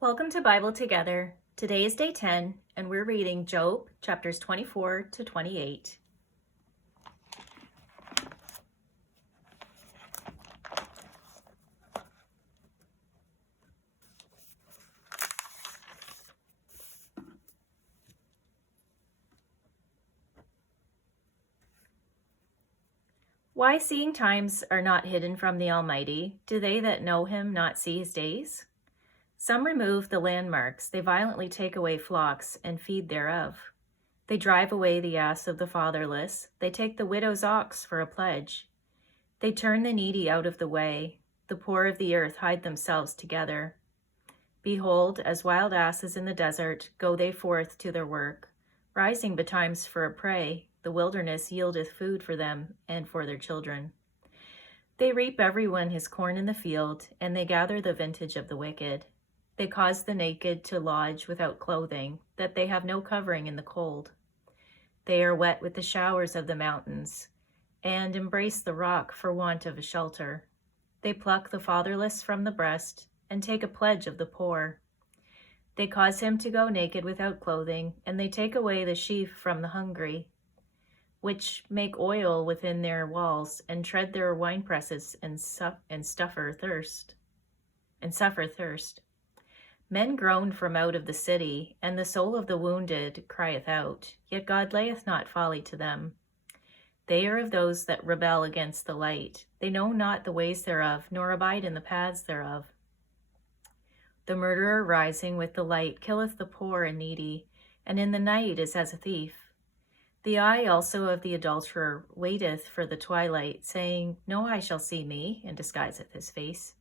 Welcome to Bible Together. Today is day 10, and we're reading Job chapters 24 to 28. Why seeing times are not hidden from the Almighty? Do they that know him not see his days? Some remove the landmarks, they violently take away flocks and feed thereof. They drive away the ass of the fatherless, they take the widow's ox for a pledge. They turn the needy out of the way, the poor of the earth hide themselves together. Behold, as wild asses in the desert, go they forth to their work, rising betimes for a prey. The wilderness yieldeth food for them and for their children. They reap every one his corn in the field, and they gather the vintage of the wicked. They cause the naked to lodge without clothing, that they have no covering in the cold. They are wet with the showers of the mountains, and embrace the rock for want of a shelter. They pluck the fatherless from the breast, and take a pledge of the poor. They cause him to go naked without clothing, and they take away the sheaf from the hungry, which make oil within their walls, and tread their winepresses, and suffer thirst. Men groan from out of the city, and the soul of the wounded crieth out, yet God layeth not folly to them. They are of those that rebel against the light. They know not the ways thereof, nor abide in the paths thereof. The murderer rising with the light killeth the poor and needy, and in the night is as a thief. The eye also of the adulterer waiteth for the twilight, saying, No eye shall see me, and disguiseth his face.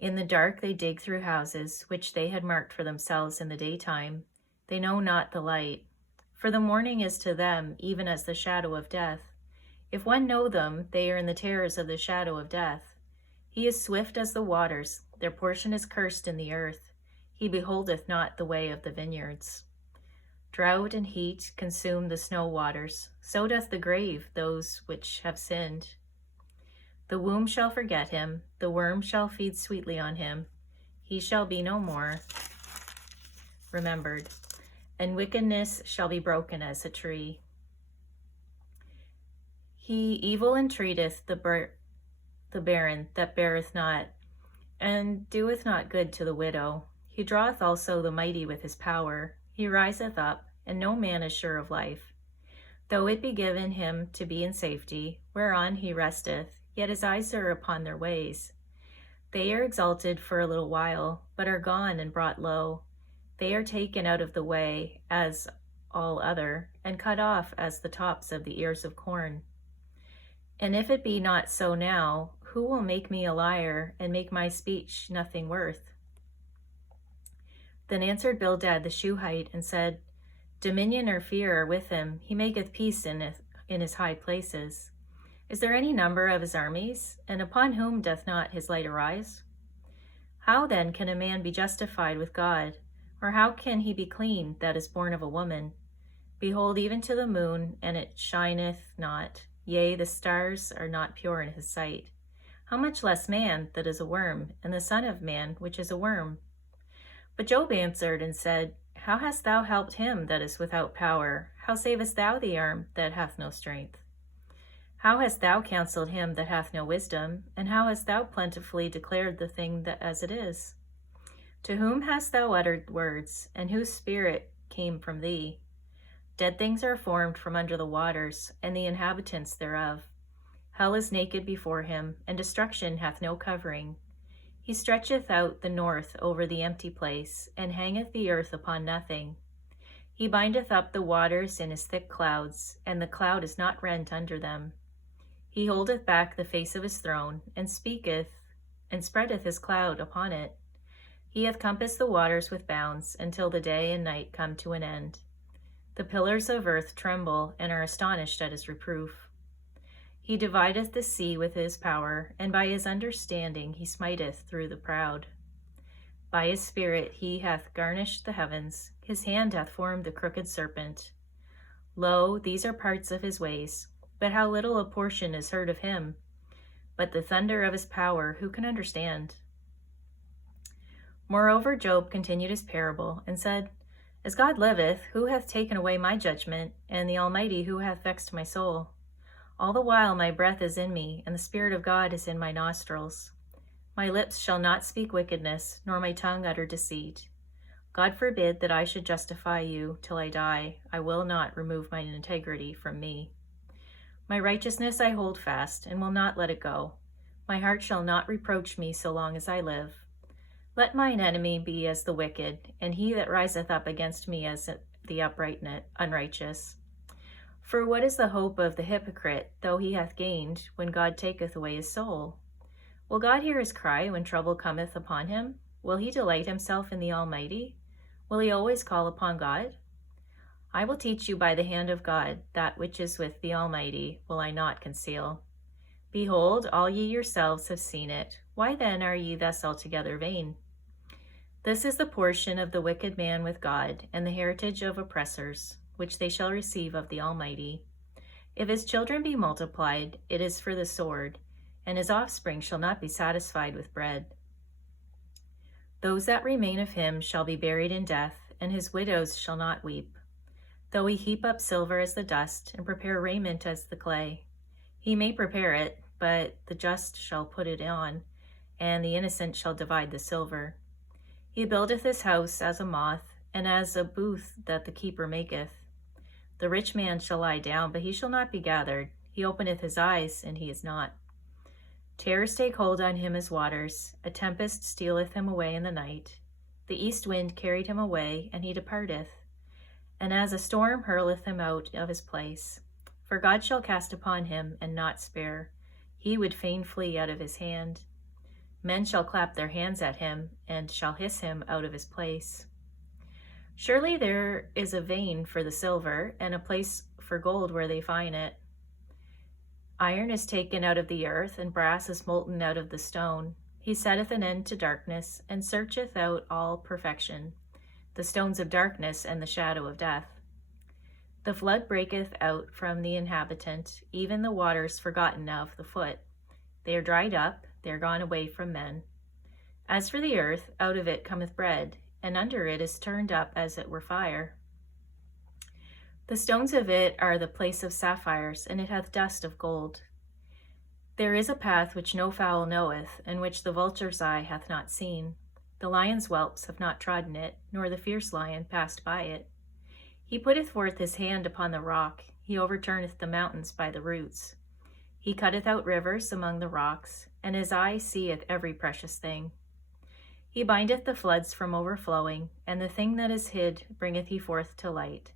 In the dark they dig through houses, which they had marked for themselves in the daytime. They know not the light. For the morning is to them even as the shadow of death. If one know them, they are in the terrors of the shadow of death. He is swift as the waters, their portion is cursed in the earth. He beholdeth not the way of the vineyards. Drought and heat consume the snow waters, so doth the grave those which have sinned. The womb shall forget him, the worm shall feed sweetly on him. He shall be no more remembered, and wickedness shall be broken as a tree. He evil entreateth the barren that beareth not, and doeth not good to the widow. He draweth also the mighty with his power. He riseth up, and no man is sure of life. Though it be given him to be in safety, whereon he resteth, yet his eyes are upon their ways. They are exalted for a little while, but are gone and brought low. They are taken out of the way as all other, and cut off as the tops of the ears of corn. And if it be not so now, who will make me a liar, and make my speech nothing worth? Then answered Bildad the Shuhite, and said, Dominion or fear are with him, he maketh peace in his high places. Is there any number of his armies? And upon whom doth not his light arise? How then can a man be justified with God? Or how can he be clean that is born of a woman? Behold, even to the moon, and it shineth not. Yea, the stars are not pure in his sight. How much less man that is a worm, and the son of man which is a worm? But Job answered and said, How hast thou helped him that is without power? How savest thou the arm that hath no strength? How hast thou counseled him that hath no wisdom? And how hast thou plentifully declared the thing that as it is? To whom hast thou uttered words, and whose spirit came from thee? Dead things are formed from under the waters, and the inhabitants thereof. Hell is naked before him, and destruction hath no covering. He stretcheth out the north over the empty place, and hangeth the earth upon nothing. He bindeth up the waters in his thick clouds, and the cloud is not rent under them. He holdeth back the face of his throne, and speaketh, and spreadeth his cloud upon it. He hath compassed the waters with bounds, until the day and night come to an end. The pillars of earth tremble, and are astonished at his reproof. He divideth the sea with his power, and by his understanding he smiteth through the proud. By his spirit he hath garnished the heavens, his hand hath formed the crooked serpent. Lo, these are parts of his ways, but how little a portion is heard of him. But the thunder of his power, who can understand? Moreover, Job continued his parable and said, As God liveth, who hath taken away my judgment, and the Almighty, who hath vexed my soul? All the while my breath is in me, and the Spirit of God is in my nostrils. My lips shall not speak wickedness, nor my tongue utter deceit. God forbid that I should justify you till I die. I will not remove mine integrity from me. My righteousness I hold fast, and will not let it go. My heart shall not reproach me so long as I live. Let mine enemy be as the wicked, and he that riseth up against me as the unrighteous. For what is the hope of the hypocrite, though he hath gained, when God taketh away his soul? Will God hear his cry when trouble cometh upon him? Will he delight himself in the Almighty? Will he always call upon God? I will teach you by the hand of God, that which is with the Almighty will I not conceal. Behold, all ye yourselves have seen it. Why then are ye thus altogether vain? This is the portion of the wicked man with God, and the heritage of oppressors, which they shall receive of the Almighty. If his children be multiplied, it is for the sword, and his offspring shall not be satisfied with bread. Those that remain of him shall be buried in death, and his widows shall not weep. Though he heap up silver as the dust, and prepare raiment as the clay, he may prepare it, but the just shall put it on, and the innocent shall divide the silver. He buildeth his house as a moth, and as a booth that the keeper maketh. The rich man shall lie down, but he shall not be gathered. He openeth his eyes, and he is not. Terrors take hold on him as waters. A tempest stealeth him away in the night. The east wind carried him away, and he departeth. And as a storm hurleth him out of his place. For God shall cast upon him, and not spare. He would fain flee out of his hand. Men shall clap their hands at him, and shall hiss him out of his place. Surely there is a vein for the silver, and a place for gold where they find it. Iron is taken out of the earth, and brass is molten out of the stone. He setteth an end to darkness, and searcheth out all perfection, the stones of darkness and the shadow of death. The flood breaketh out from the inhabitant, even the waters forgotten of the foot. They are dried up, they are gone away from men. As for the earth, out of it cometh bread, and under it is turned up as it were fire. The stones of it are the place of sapphires, and it hath dust of gold. There is a path which no fowl knoweth, and which the vulture's eye hath not seen. The lion's whelps have not trodden it, nor the fierce lion passed by it. He putteth forth his hand upon the rock, he overturneth the mountains by the roots. He cutteth out rivers among the rocks, and his eye seeth every precious thing. He bindeth the floods from overflowing, and the thing that is hid bringeth he forth to light.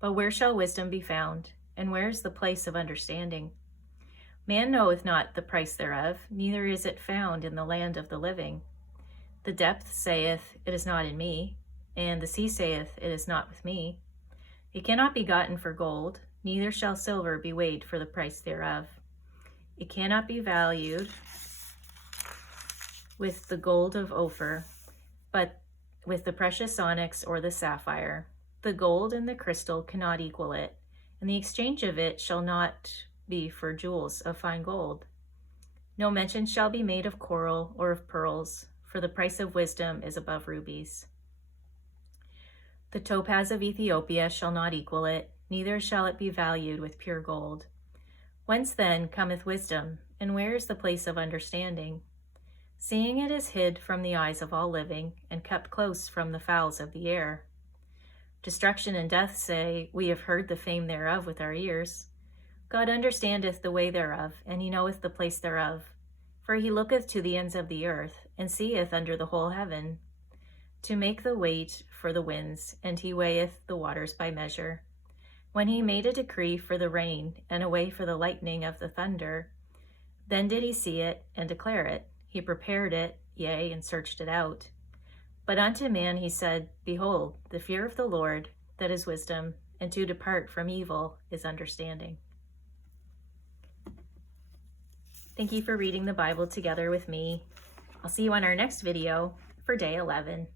But where shall wisdom be found? And where is the place of understanding? Man knoweth not the price thereof, neither is it found in the land of the living. The depth saith, It is not in me, and the sea saith, It is not with me. It cannot be gotten for gold, neither shall silver be weighed for the price thereof. It cannot be valued with the gold of Ophir, but with the precious onyx or the sapphire. The gold and the crystal cannot equal it, and the exchange of it shall not be for jewels of fine gold. No mention shall be made of coral or of pearls, for the price of wisdom is above rubies. The topaz of Ethiopia shall not equal it, neither shall it be valued with pure gold. Whence then cometh wisdom, and where is the place of understanding? Seeing it is hid from the eyes of all living, and kept close from the fowls of the air. Destruction and death say, We have heard the fame thereof with our ears. God understandeth the way thereof, and he knoweth the place thereof. For he looketh to the ends of the earth, and seeth under the whole heaven, to make the weight for the winds, and he weigheth the waters by measure. When he made a decree for the rain, and a way for the lightning of the thunder, then did he see it, and declare it. He prepared it, yea, and searched it out. But unto man he said, Behold, the fear of the Lord, that is wisdom, and to depart from evil is understanding. Thank you for reading the Bible together with me. I'll see you on our next video for day 11.